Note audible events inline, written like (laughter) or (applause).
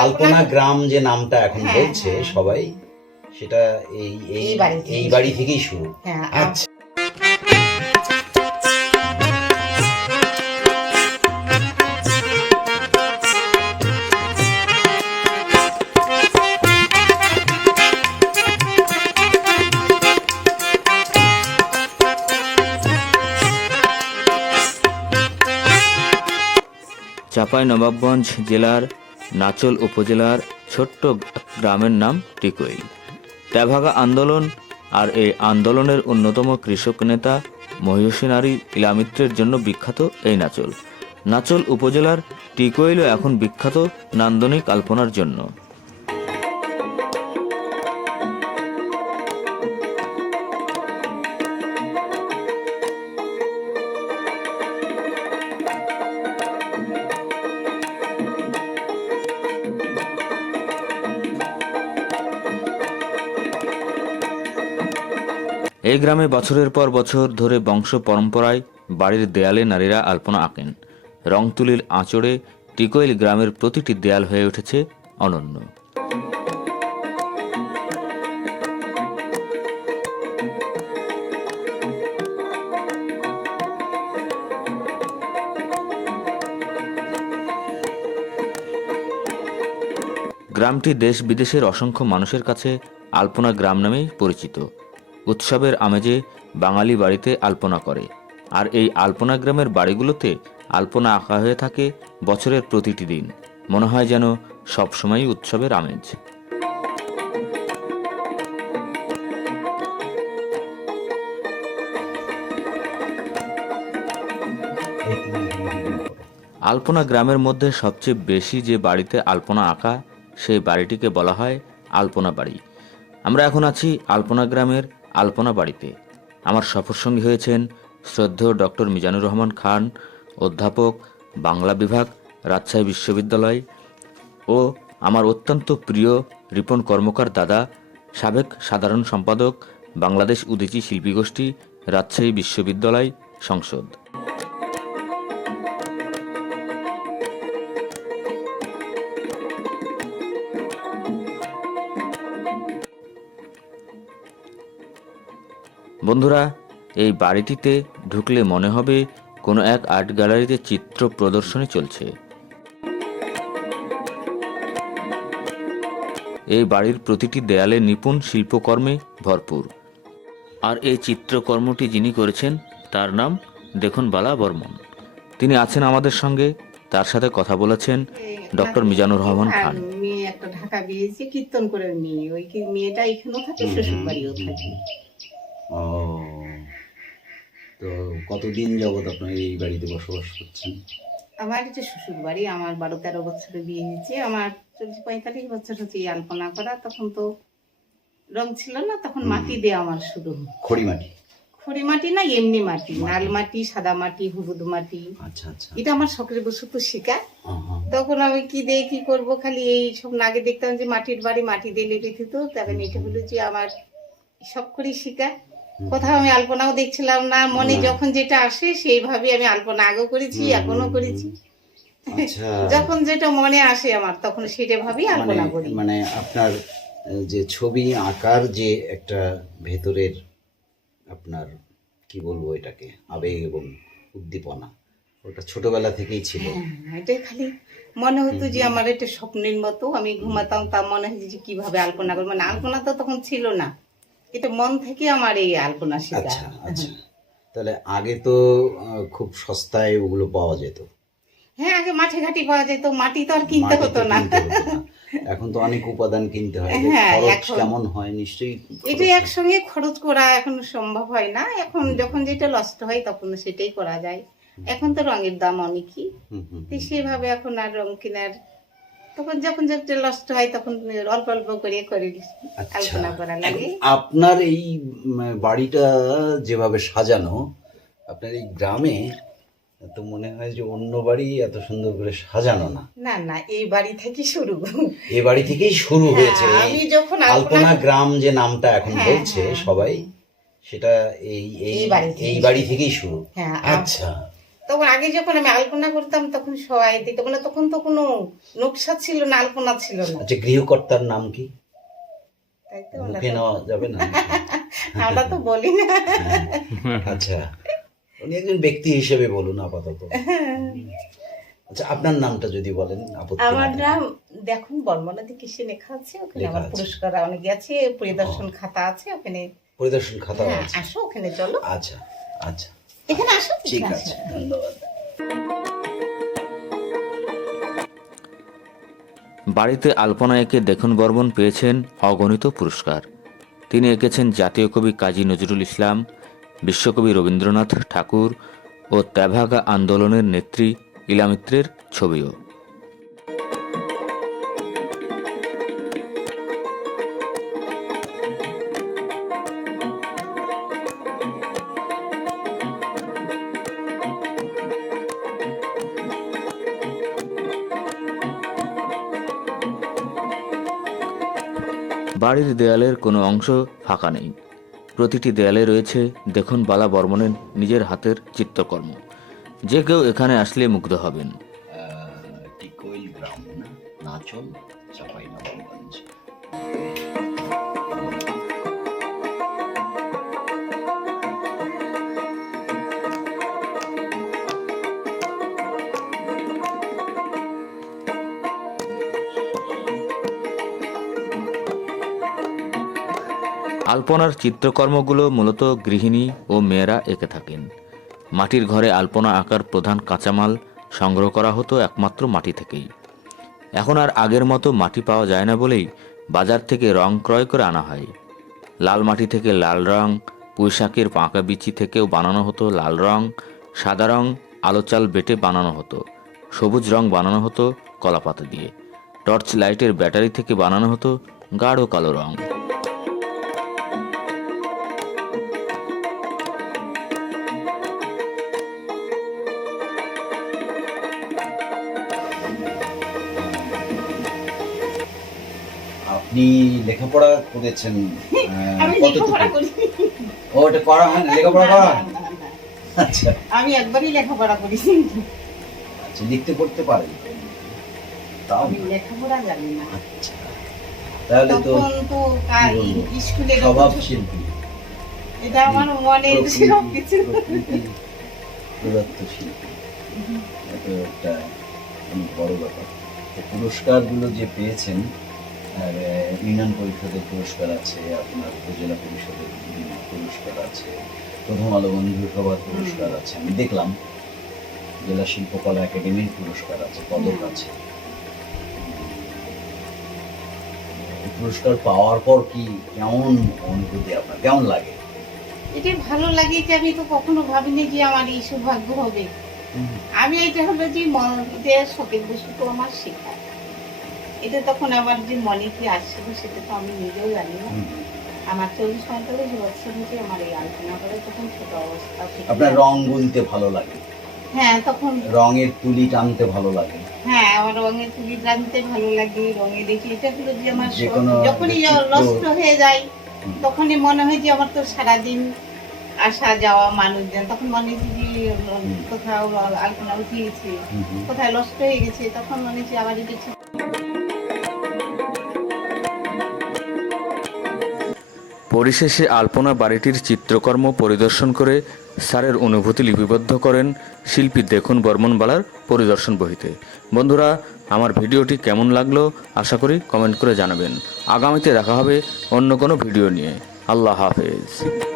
আলপনা গ্রাম যে নামটা এখন হ্যাঁ, বলছে হ্যাঁ। সবাই সেটা এই এই এই বাড়ি থেকেই এই বাড়ি থেকেই শুরু। হ্যাঁ আচ্ছা। চাঁপাই নবাবগঞ্জ জেলার নাচল উপজেলার ছোট্ট গ্রামের নাম টিকই। তেভাগা আন্দোলন আর এই আন্দোলনের অন্যতম কৃষক নেতা মহিষী নারী ইলামিত্রের জন্য বিখ্যাত এই নাচল। নাচল উপজেলার টিকোইলও এখন বিখ্যাত নান্দনিক আলপনার জন্য। এই গ্রামে বছরের পর বছর ধরে বংশ পরম্পরায় বাড়ির দেয়ালে নারীরা আলপনা আঁকেন। রং তুলির আঁচড়ে টিকোইল গ্রামের প্রতিটি দেয়াল হয়ে উঠেছে অনন্য। গ্রামটি দেশ বিদেশের অসংখ্য মানুষের কাছে আলপনা গ্রাম নামেই পরিচিত। উৎসবের আমেজে বাঙালি বাড়িতে আলপনা করে। আর এই আলপনা গ্রামের বাড়িগুলোতে আলপনা আঁকা হয়ে থাকে বছরের প্রতিটি দিন। মনে হয় যেন সবসময়ই উৎসবের আমেজ। আলপনা গ্রামের মধ্যে সবচেয়ে বেশি যে বাড়িতে আলপনা আঁকা, সেই বাড়িটিকে বলা হয় আলপনা বাড়ি। আমরা এখন আছি আলপনা গ্রামের আলপনা বাড়িতে। আমার সফরসঙ্গী হয়েছেন শ্রদ্ধেয় ডক্টর মিজানুর রহমান খান, অধ্যাপক, বাংলা বিভাগ, রাজশাহী বিশ্ববিদ্যালয় ও আমার অত্যন্ত প্রিয় রিপন কর্মকার দাদা, সাবেক সাধারণ সম্পাদক, বাংলাদেশ উদীচী শিল্পী গোষ্ঠী রাজশাহী বিশ্ববিদ্যালয় সংসদ। বন্ধুরা এই বাড়িটিতে ঢুকলে মনে হবে কোনো এক আর্ট গ্যালারিতে চিত্র প্রদর্শনী চলছে। এই বাড়ির প্রতিটি দেয়ালে নিপুণ শিল্পকর্মে ভরপুর। আর এই চিত্রকর্মটি যিনি করেছেন তার নাম দেখুন বালা বর্মন। তিনি আছেন আমাদের সঙ্গে তার সাথে কথা বলেছেন ডক্টর মিজানুর রহমান খান। মেয়ে একটা ঢাকা বিয়েছে কীর্তন করে মেয়ে। ওই মেয়েটা এখানেও থাকে শ্বশুর বাড়িও থাকে? ও তো কতদিন যাবত আপনার এই বাড়িতে বসবাস করছেন? আমার যে শ্বশুর বাড়ি আমার বারো তেরো বছরে বিয়ে হয়েছে আমার চল্লিশ পঁয়তাল্লিশ বছর হচ্ছে এই আলপনা করা তখন তো রং ছিল না তখন মাটি দেয়া আমার শুরু খড়ি মাটি? খড়ি মাটি না এমনি মাটি লাল মাটি সাদা মাটি হলুদ মাটি। আচ্ছা আচ্ছা। এটা আমার শখের বসে তো শেখা তখন আমি কি দিয়ে কি করব খালি এই সব আগে দেখতাম যে মাটির বাড়ি মাটি দিয়ে লেগে দিত তখন এটা হলো যে আমার সব করেই শিখা কোথাও আমি আলপনাও দেখছিলাম না মনে যখন যেটা আসে সেইভাবে আমি আলপনা আগেও করেছি এখনও করেছি। আচ্ছা। (laughs) যখন যেটা মনে আসে আমার তখন সেটা ভাবেই মানে আলপনা করি। মানে আপনার যে ছবি আঁকার যে একটা ভেতরের আপনার কি বলব এটাকে আবেগ এবং উদ্দীপনা ওটা ছোটবেলা থেকেই ছিল। হ্যাঁ, এটা খালি মনে হতো যে আমার এটা স্বপ্নের মতো আমি ঘুমাতাম তা মনে হয়েছে যে কীভাবে আলপনা করব। মানে আলপনা তো তখন ছিল না। এটা মন থেকে আমার এই আলপনা শেখা আচ্ছা আচ্ছা। তাহলে আগে তো খুব সস্তায় ওগুলো পাওয়া যেত। হ্যাঁ আগে মাঠে ঘাটি পাওয়া যেত মাটি তো আর কিনতে হতো না। এখন তো অনেক উপাদান কিনতে হয়। হ্যাঁ, খরচ কেমন হয় নিশ্চয়ই এটা একসঙ্গে খরচ করা এখন সম্ভব হয় না। এখন যখন যেটা নষ্ট হয় তখন সেটাই করা যায়। এখন তো রঙের দাম অনেকই। সেভাবে এখন আর রং কেনার তখন যখন যেটা নষ্ট হয় তখন অল্প অল্প করে করে আচ্ছা। আলপনা করা লাগে। আপনার এই বাড়িটা যেভাবে সাজানো আপনার এই গ্রামে তো মনে হয় যে অন্য বাড়ি এত সুন্দর করে সাজানো না। না না এই বাড়ি থেকে শুরু। এই বাড়ি থেকেই শুরু হয়েছে হ্যাঁ, এই আমি যখন আলপনা গ্রাম যে নামটা এখন হ্যাঁ, বলছে হ্যাঁ, সবাই সেটা এই এই বাড়ি থেকেই এই বাড়ি থেকেই শুরু। হ্যাঁ আচ্ছা। তখন আগে যখন আমি আলপনা করতাম তখন সবাই দিত। মানে তখন তো কোনো নকশা ছিল না আলপনা ছিল না। আচ্ছা গৃহকর্তার নাম কি? তাই তো আমরা মুখে নেওয়া যাবে না? (laughs) আমরা তো বলি না। আচ্ছা উনি একজন ব্যক্তি হিসেবে বলুন আপাতত। আচ্ছা আপনার নামটা যদি বলেন আমার নাম দেখুন বর্মনাদি কিসে লেখা আছে ওখানে আমার পুরস্কার অনেক আছে পরিদর্শন খাতা আছে ওখানে পরিদর্শন খাতা হ্যাঁ আছে। আসো ওখানে চলো। আচ্ছা আচ্ছা। এখানে আসো ঠিক আছে ধন্যবাদ। বাড়িতে আলপনা এঁকে দেখুন বর্মন পেয়েছেন অগণিত পুরস্কার। তিনি এঁকেছেন জাতীয় কবি কাজী নজরুল ইসলাম বিশ্বকবি রবীন্দ্রনাথ ঠাকুর ও ত্যাভাগা আন্দোলনের নেত্রী ইলামিত্রের ছবিও। বাড়ির দেয়ালের কোনো অংশ ফাঁকা নেই। প্রতিটি দেয়ালে রয়েছে দেখুন বালা বর্মনের নিজের হাতের চিত্রকর্ম। যে কেউ এখানে আসলে মুগ্ধ হবেন। না চাপাই নবাবগঞ্জ আলপনার চিত্রকর্মগুলো মূলত গৃহিণী ও মেয়েরা এঁকে থাকেন। মাটির ঘরে আলপনা আঁকার প্রধান কাঁচামাল সংগ্রহ করা হতো একমাত্র মাটি থেকেই। এখন আর আগের মতো মাটি পাওয়া যায় না বলেই বাজার থেকে রং ক্রয় করে আনা হয়। লাল মাটি থেকে লাল রং, পুঁইশাকের পাঁকা বিচি থেকেও বানানো হতো লাল রং, সাদা রং, আলো চাল বেটে বানানো হতো, সবুজ রং বানানো হতো কলাপাতা দিয়ে, টর্চ লাইটের ব্যাটারি থেকে বানানো হতো গাঢ় কালো রং। আপনি লেখাপড়া করেছেন ও ওটা করা হয় না? লেখাপড়া করা। আচ্ছা। আমি একবারই লেখাপড়া করেছি আচ্ছা লিখতে পড়তে পারেন তাও লেখাপড়া জানি না। আচ্ছা। তাহলে তো? স্কুলে স্বভাব শিল্পী। এটা আমার মনে সব কিছু। প্রদত্ত শিল্পী। এটা একটা বড় ব্যাপার। পুরস্কারগুলো যে পেয়েছেন আর আহ, ইউনিয়ন পরিষদের পুরস্কার আছে আপনার উপজেলা পরিষদের বিভিন্ন পুরস্কার আছে প্রথম আলো বন্ধু সভার পুরস্কার আছে আমি দেখলাম। জেলা শিল্পকলা একাডেমির পুরস্কার আছে পদক আছে। পুরস্কার পাওয়ার পর কি কেমন অনুভূতি আপনার? কেমন লাগে? এটা ভালো লাগে যে আমি তো কখনো ভাবিনি যে আমার এই সৌভাগ্য হবে। আমি এটা হলো যে মন- এটা সতেজ বসু তো আমার শেখা। এটা তখন আমার যে মনে কি আসছিল সেটা তো আমি নিজেও জানি না। আমার চল্লিশ পঁয়তাল্লিশ বছর হচ্ছে আমার এই আলোচনা করে তখন ছোট অবস্থা আপনার রং গুলতে ভালো লাগে? হ্যাঁ তখন রঙের তুলি টানতে ভালো লাগে? হ্যাঁ আমার রঙের তুলি টানতে ভালো লাগে রঙের দেখি এটা হলো যে আমার যখনই নষ্ট হয়ে যায়। তখনই মনে হয় যে আমার তো সারাদিন আসা যাওয়া মানুষজন তখন মনে হচ্ছে যে কোথাও আলপনা উঠিয়েছে। কোথায় নষ্ট হয়ে গেছে তখন মনে হচ্ছে আবার এটা পরিশেষে আলপনা বাড়িটির চিত্রকর্ম পরিদর্শন করে স্যারের অনুভূতি লিপিবদ্ধ করেন শিল্পী দেখুন বর্মনবালার পরিদর্শন বহিতে। বন্ধুরা, আমার ভিডিওটি কেমন লাগল আশা করি কমেন্ট করে জানাবেন। আগামীতে দেখা হবে অন্য কোনো ভিডিও নিয়ে। আল্লাহ হাফেজ।